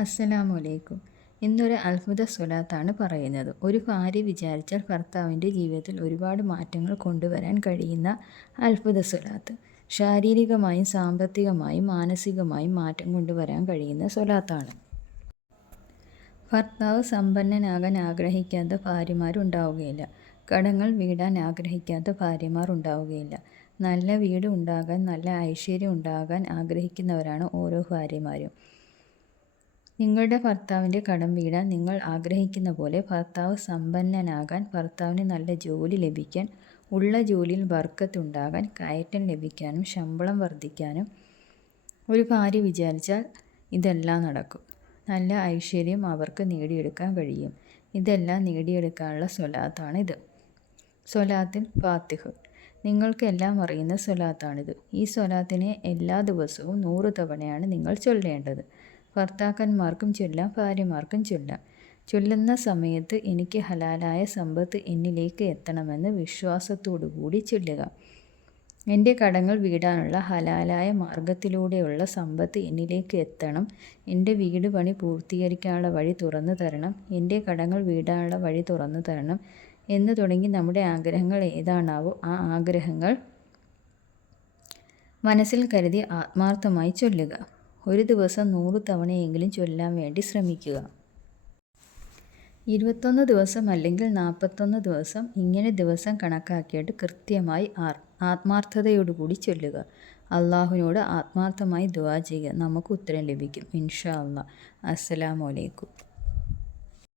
അസ്സലാമു അലൈക്കും. ഇന്നൊരു അത്ഭുത സ്വലാത്താണ് പറയുന്നത്. ഒരു ഭാര്യ വിചാരിച്ചാൽ ഭർത്താവിൻ്റെ ജീവിതത്തിൽ ഒരുപാട് മാറ്റങ്ങൾ കൊണ്ടുവരാൻ കഴിയുന്ന അത്ഭുത സ്വലാത്ത്. ശാരീരികമായും സാമ്പത്തികമായും മാനസികമായും മാറ്റം കൊണ്ടുവരാൻ കഴിയുന്ന സ്വലാത്താണ്. ഭർത്താവ് സമ്പന്നനാകാൻ ആഗ്രഹിക്കാത്ത ഭാര്യമാരുണ്ടാവുകയില്ല. കടങ്ങൾ വീടാൻ ആഗ്രഹിക്കാത്ത ഭാര്യമാർ ഉണ്ടാവുകയില്ല. നല്ല വീട് ഉണ്ടാകാൻ, നല്ല ഐശ്വര്യം ഉണ്ടാകാൻ ആഗ്രഹിക്കുന്നവരാണ് ഓരോ ഭാര്യമാരും. നിങ്ങളുടെ ഭർത്താവിൻ്റെ കടം വീടാൻ നിങ്ങൾ ആഗ്രഹിക്കുന്ന പോലെ ഭർത്താവ് സമ്പന്നനാകാൻ, ഭർത്താവിന് നല്ല ജോലി ലഭിക്കാൻ, ഉള്ള ജോലിയിൽ ബർക്കത്തുണ്ടാകാൻ, കയറ്റം ലഭിക്കാനും ശമ്പളം വർദ്ധിക്കാനും ഒരു ഭാര്യ വിചാരിച്ചാൽ ഇതെല്ലാം നടക്കും. നല്ല ഐശ്വര്യം അവർക്ക് നേടിയെടുക്കാൻ കഴിയും. ഇതെല്ലാം നേടിയെടുക്കാനുള്ള സ്വലാത്താണിത്. സ്വലാത്തിൽ ഫാത്തിഹ്. നിങ്ങൾക്കെല്ലാം അറിയുന്ന സ്വലാത്താണിത്. ഈ സ്വലാത്തിനെ എല്ലാ ദിവസവും 100 തവണയാണ് നിങ്ങൾ ചൊല്ലേണ്ടത്. ഭർത്താക്കന്മാർക്കും ചൊല്ലാം, ഭാര്യമാർക്കും ചൊല്ലാം. ചൊല്ലുന്ന സമയത്ത് എനിക്ക് ഹലാലായ സമ്പത്ത് എന്നിലേക്ക് എത്തണമെന്ന് വിശ്വാസത്തോടു കൂടി ചൊല്ലുക. എൻ്റെ കടങ്ങൾ വീടാനുള്ള ഹലാലായ മാർഗത്തിലൂടെയുള്ള സമ്പത്ത് എന്നിലേക്ക് എത്തണം. എൻ്റെ വീട് പണി പൂർത്തീകരിക്കാനുള്ള വഴി തുറന്നു തരണം. എൻ്റെ കടങ്ങൾ വീടാനുള്ള വഴി തുറന്നു തരണം എന്ന് തുടങ്ങി നമ്മുടെ ആഗ്രഹങ്ങൾ ഏതാണാവോ ആ ആഗ്രഹങ്ങൾ മനസ്സിൽ കരുതി ആത്മാർത്ഥമായി ചൊല്ലുക. ഒരു ദിവസം 100 തവണയെങ്കിലും ചൊല്ലാൻ വേണ്ടി ശ്രമിക്കുക. 21 ദിവസം അല്ലെങ്കിൽ 41 ദിവസം ഇങ്ങനെ ദിവസം കണക്കാക്കിയിട്ട് കൃത്യമായി ആത്മാർത്ഥതയോടുകൂടി ചൊല്ലുക. അള്ളാഹുവിനോട് ആത്മാർത്ഥമായി ദുആ ചെയ്യുക. നമുക്ക് ഉത്തരം ലഭിക്കും ഇൻഷാ അല്ലാഹ്. അസ്സലാമു അലൈക്കും.